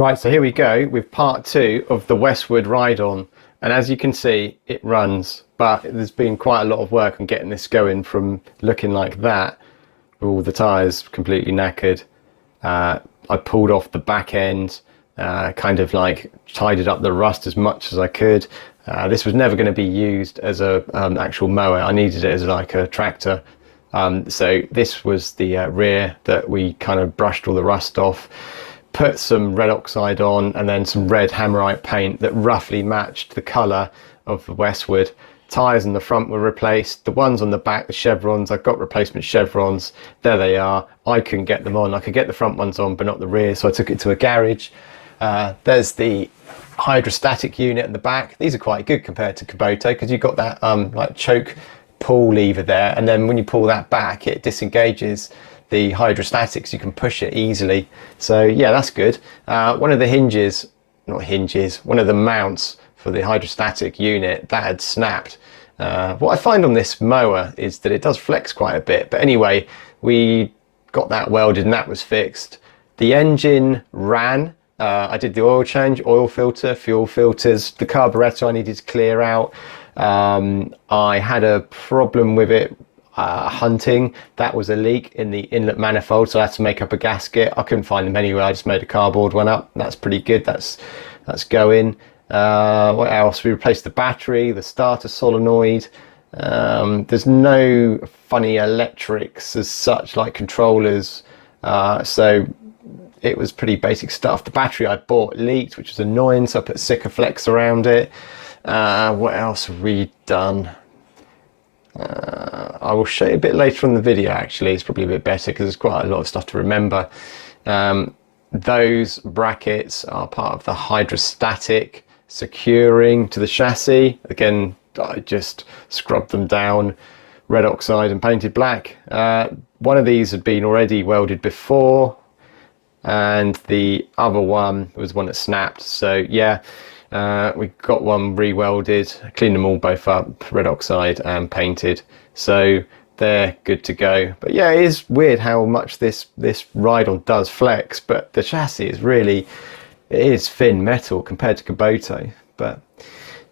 Right, so here we go with part two of the Westwood ride-on, and as you can see it runs, but there's been quite a lot of work on getting this going from looking like that with all the tyres completely knackered. I pulled off the back end, kind of like tidied up the rust as much as I could. This was never going to be used as a actual mower. I needed it as like a tractor. So this was the rear that we kind of brushed all the rust off, put some red oxide on, and then some red hammerite paint that roughly matched the colour of the Westwood. Tyres in the front were replaced. The ones on the back, the chevrons, I've got replacement chevrons. There they are. I couldn't get them on. I could get the front ones on, but not the rear, so I took it to a garage. There's the hydrostatic unit in the back. These are quite good compared to Kubota because you've got that like choke pull lever there, and then when you pull that back, it disengages the hydrostatics. You can push it easily, so yeah, that's good. One of the hinges, not hinges, one of the mounts for the hydrostatic unit, that had snapped. What I find on this mower is that it does flex quite a bit, but anyway, we got that welded and that was fixed. The engine ran. I did the oil change, oil filter, fuel filters, the carburetor I needed to clear out. I had a problem with it hunting. That was a leak in the inlet manifold, so I had to make up a gasket. I couldn't find them anywhere. I just made a cardboard one up. That's pretty good. That's going. What else? We replaced the battery, the starter solenoid. There's no funny electrics as such, like controllers, so it was pretty basic stuff. The battery I bought leaked, which was annoying, so I put Sikaflex around it. What else have we done? I will show you a bit later on the video. Actually, it's probably a bit better because there's quite a lot of stuff to remember. Those brackets are part of the hydrostatic securing to the chassis. Again, I just scrubbed them down, red oxide and painted black. One of these had been already welded before, and the other one was one that snapped. So yeah, we got one re-welded, cleaned them all both up, red oxide and painted, so they're good to go. But yeah, it is weird how much this ride-on does flex, but the chassis is really, it is thin metal compared to Kubota. But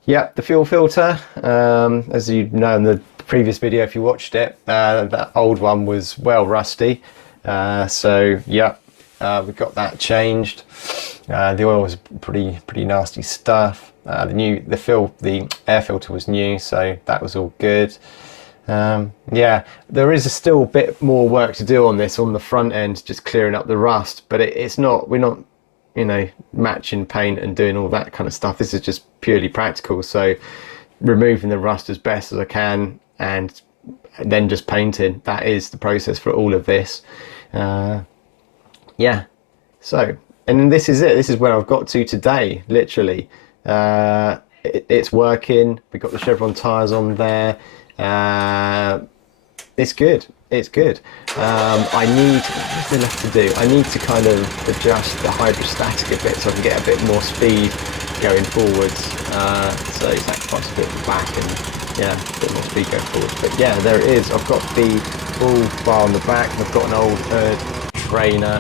yeah, the fuel filter, as you know in the previous video if you watched it, that old one was well rusty, so yeah, we got that changed. The oil was pretty nasty stuff. The air filter was new, so that was all good. Yeah, there is still a bit more work to do on this on the front end, just clearing up the rust, but we're not, you know, matching paint and doing all that kind of stuff. This is just purely practical, so removing the rust as best as I can and then just painting. That is the process for all of this. Yeah, so, and then this is it. This is where I've got to today, literally. It's working. We've got the chevron tyres on there. It's good. It's good. What's there left to do? I need to kind of adjust the hydrostatic a bit so I can get a bit more speed going forwards. So sacrifice a bit back and yeah, a bit more speed going forwards. But yeah, there it is. I've got the bull bar on the back, and I've got an old trailer,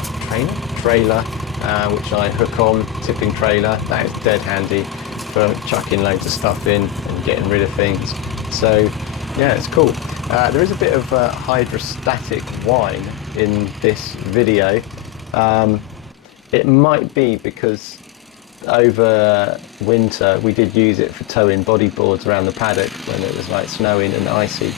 which I hook on, tipping trailer. That is dead handy for chucking loads of stuff in and getting rid of things. So yeah, it's cool. There is a bit of hydrostatic whine in this video. It might be because over winter we did use it for towing bodyboards around the paddock when it was like snowing and icy,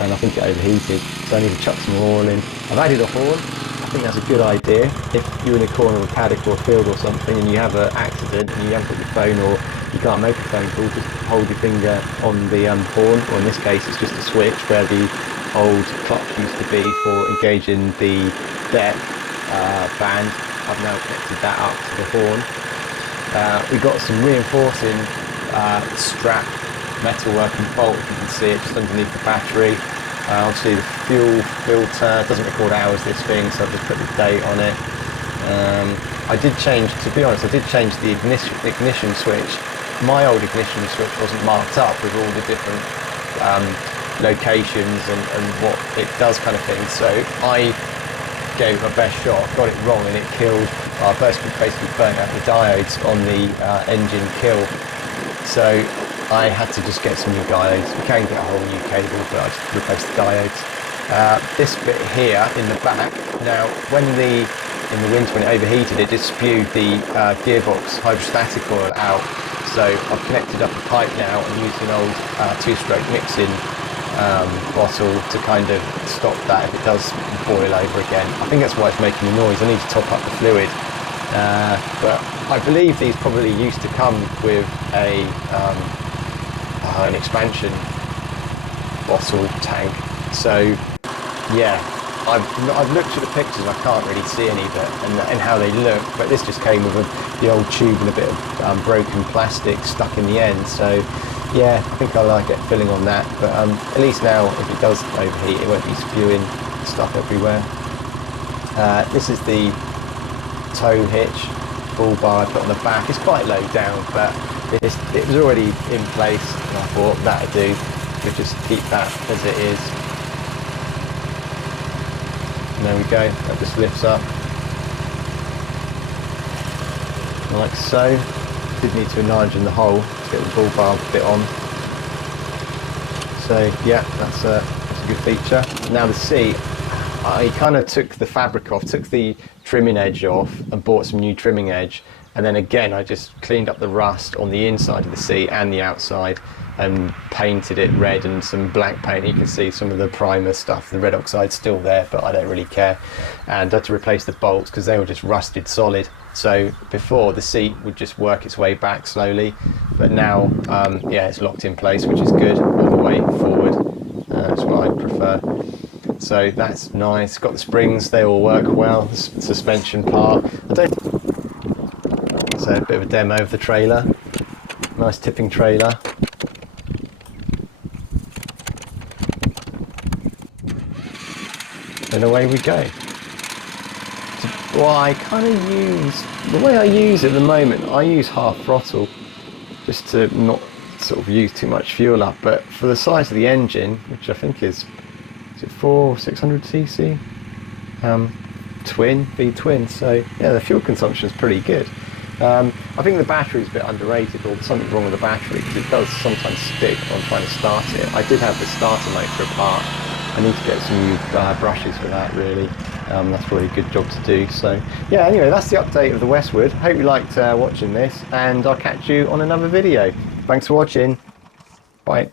and I think it overheated, so I need to chuck some more oil in. I've added a horn. I think that's a good idea. If you're in a corner of a paddock or a field or something and you have an accident and you haven't got your phone or you can't make a phone call, just hold your finger on the horn, or in this case it's just a switch where the old clutch used to be for engaging the deck band. I've now connected that up to the horn. We got some reinforcing strap metalwork and bolt, you can see it just underneath the battery. Obviously the fuel filter doesn't record hours, this thing, so I've just put the date on it. I did change, to be honest, I did change the ignition switch. My old ignition switch wasn't marked up with all the different locations and what it does kind of thing, so I gave it my best shot, got it wrong, and it killed, basically burnt out the diodes on the engine kill. So I had to just get some new diodes. You can get a whole new cable, but I just replaced the diodes. This bit here in the back, now in the winter when it overheated, it just spewed the gearbox hydrostatic oil out. So I've connected up a pipe now and used an old two-stroke mixing bottle to kind of stop that if it does boil over again. I think that's why it's making the noise. I need to top up the fluid. But I believe these probably used to come with an expansion bottle tank. So yeah, I've looked at the pictures and I can't really see any of it and how they look, but this just came with the old tube and a bit of broken plastic stuck in the end. So yeah, I think I like it filling on that, but at least now if it does overheat it won't be spewing stuff everywhere. This is the tow hitch bull bar I put on the back. It's quite low down, but it was already in place and I thought that'd do. We'll just keep that as it is. And there we go, that just lifts up like so. Did need to enlarge in the hole to get the bull bar bit on. So yeah, that's a good feature. Now the seat, I kind of took the fabric off, took the trimming edge off and bought some new trimming edge, and then again I just cleaned up the rust on the inside of the seat and the outside and painted it red and some black paint. You can see some of the primer stuff, the red oxide's still there, but I don't really care. And I had to replace the bolts because they were just rusted solid. So before, the seat would just work its way back slowly, but now yeah, it's locked in place, which is good all the way forward. That's what I prefer. So that's nice. Got the springs, they all work well. The suspension part, so a bit of a demo of the trailer. Nice tipping trailer. And away we go. Well, I kind of use, the way I use it at the moment, I use half throttle just to not sort of use too much fuel up, but for the size of the engine, which I think is it 600cc? V-twin, so yeah, the fuel consumption is pretty good. I think the battery's a bit underrated, or something wrong with the battery, because it does sometimes stick when I'm trying to start it. I did have the starter motor apart. I need to get some new brushes for that, really. That's probably a good job to do. So yeah, anyway, that's the update of the Westwood. Hope you liked watching this, and I'll catch you on another video. Thanks for watching. Bye.